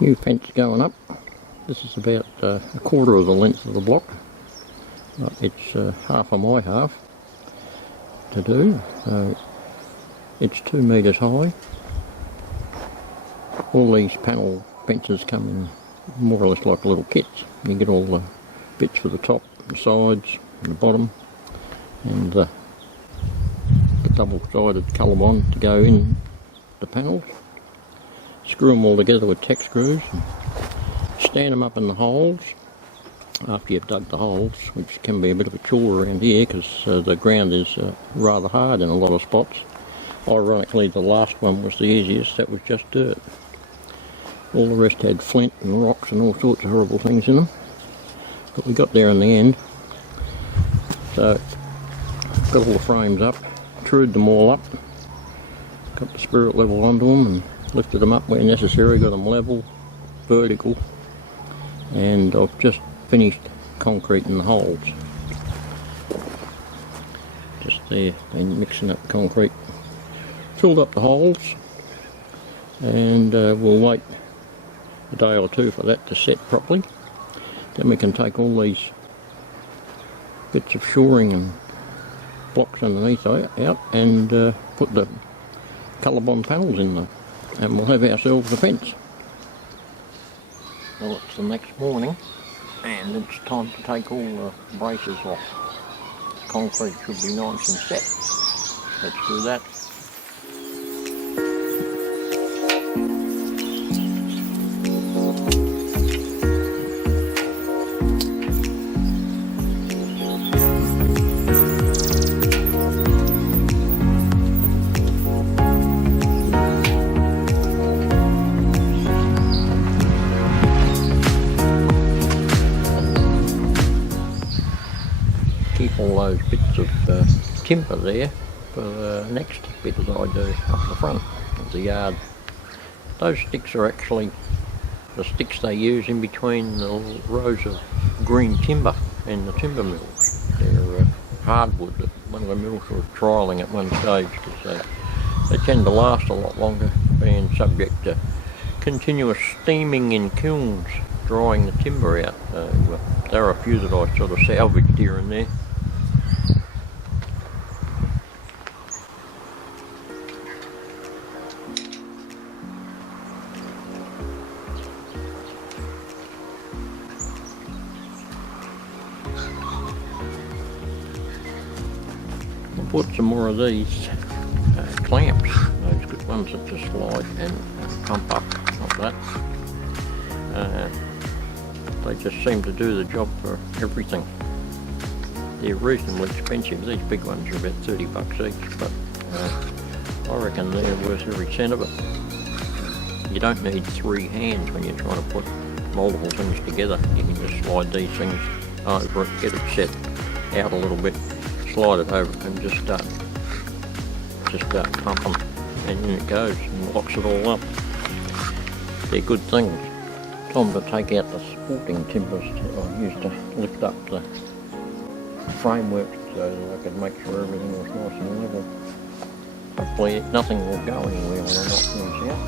New fence going up. This is about a quarter of the length of the block. It's half of my half to do. It's 2 metres high. All these panel fences come in more or less like little kits. You get all the bits for the top, the sides, and the bottom, and the double-sided ColourBond to go in the panels. Screw them all together with tack screws and stand them up in the holes after you've dug the holes, which can be a bit of a chore around here because the ground is rather hard in a lot of spots. Ironically, the last one was the easiest. That was just dirt. All the rest had flint and rocks and all sorts of horrible things in them, but we got there in the end. So got all the frames up, trued them all up, got the spirit level onto them and lifted them up where necessary, got them level, vertical, and I've just finished concreting the holes. Just there, been mixing up concrete. Filled up the holes, and we'll wait a day or two for that to set properly. Then we can take all these bits of shoring and blocks underneath out and put the ColourBond panels in them, and we'll have ourselves a fence. Well, it's the next morning and it's time to take all the braces off. The concrete should be nice and set. Let's do that. Keep all those bits of timber there for the next bit that I do up the front of the yard. Those sticks are actually the sticks they use in between the rows of green timber in the timber mills. They're hardwood that one of the mills was trialling at one stage because they tend to last a lot longer, being subject to continuous steaming in kilns, drying the timber out. There are a few that I sort of salvaged here and there. I'll put some more of these clamps, those good ones that just slide and pump up like that. They just seem to do the job for everything. They're reasonably expensive. These big ones are about 30 bucks each, but I reckon they're worth every cent of it. You don't need 3 hands when you're trying to put multiple things together. You can just slide these things over it, get it set out a little bit, slide it over and just start pumping, and in it goes and locks it all up. They're good things. Time to take out the supporting timbers I used to lift up the framework so that I could make sure everything was nice and level. Hopefully nothing will go anywhere when I knock things out.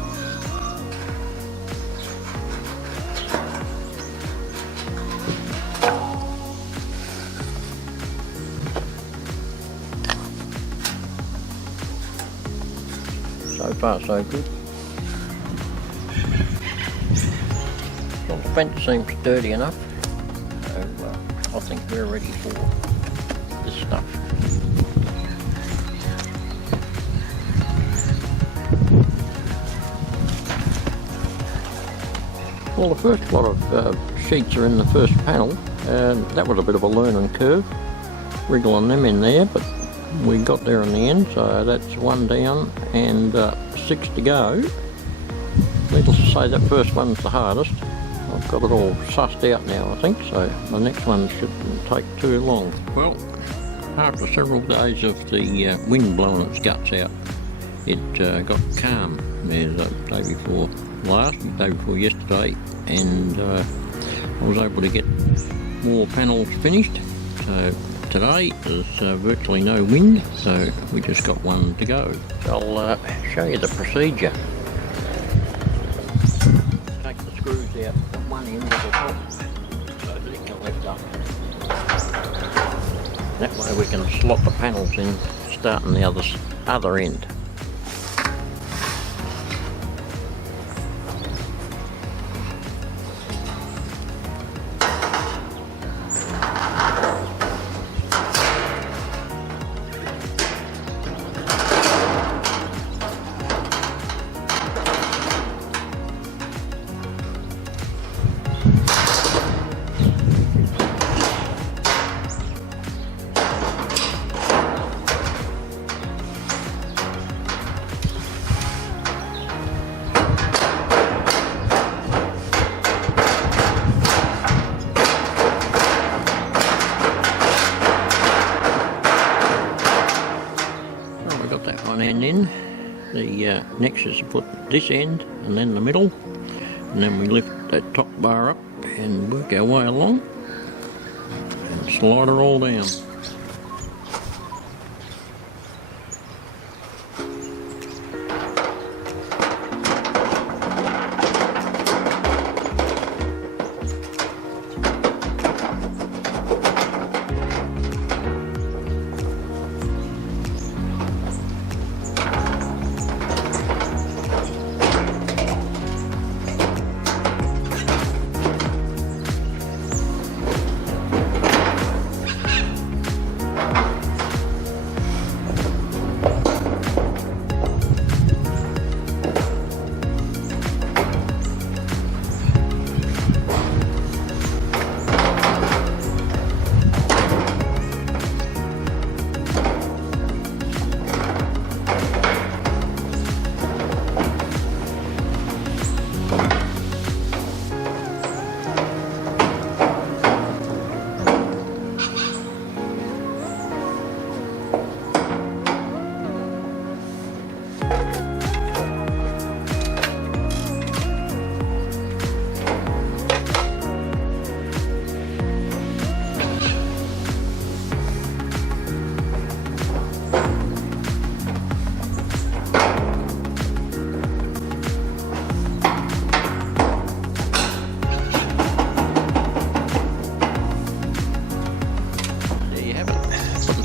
So far so good. Well, the fence seems sturdy enough, so I think we're ready for this stuff. Well, the first lot of sheets are in the first panel, and that was a bit of a learning curve, wriggling them in there, but we got there in the end, so that's 1 down and 6 to go. Needless to say, that first one's the hardest. I've got it all sussed out now, I think, so the next one shouldn't take too long. Well, after several days of the wind blowing its guts out, it got calm there the day before yesterday, and I was able to get more panels finished. So today there's virtually no wind, so we just got one to go. So I'll show you the procedure. Take the one end of the top so that it can lift up. That way we can slot the panels in, starting the other end. End in. The next is to put this end and then the middle, and then we lift that top bar up and work our way along and slide her all down.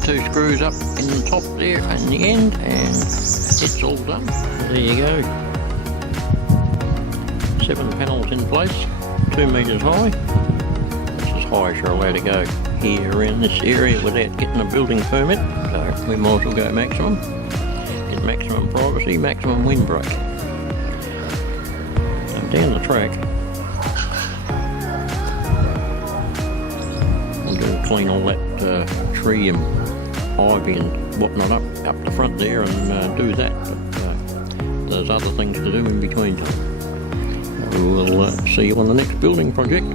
Two screws up in the top there and the end, and it's all done. There you go. 7 panels in place, 2 metres high. That's as high as you're allowed to go here around this area without getting a building permit. So we might as well go maximum. Get maximum privacy, maximum windbreak. So down the track, I'm going to clean all that tree and ivy and whatnot up the front there and do that, but there's other things to do in between time. We'll see you on the next building project.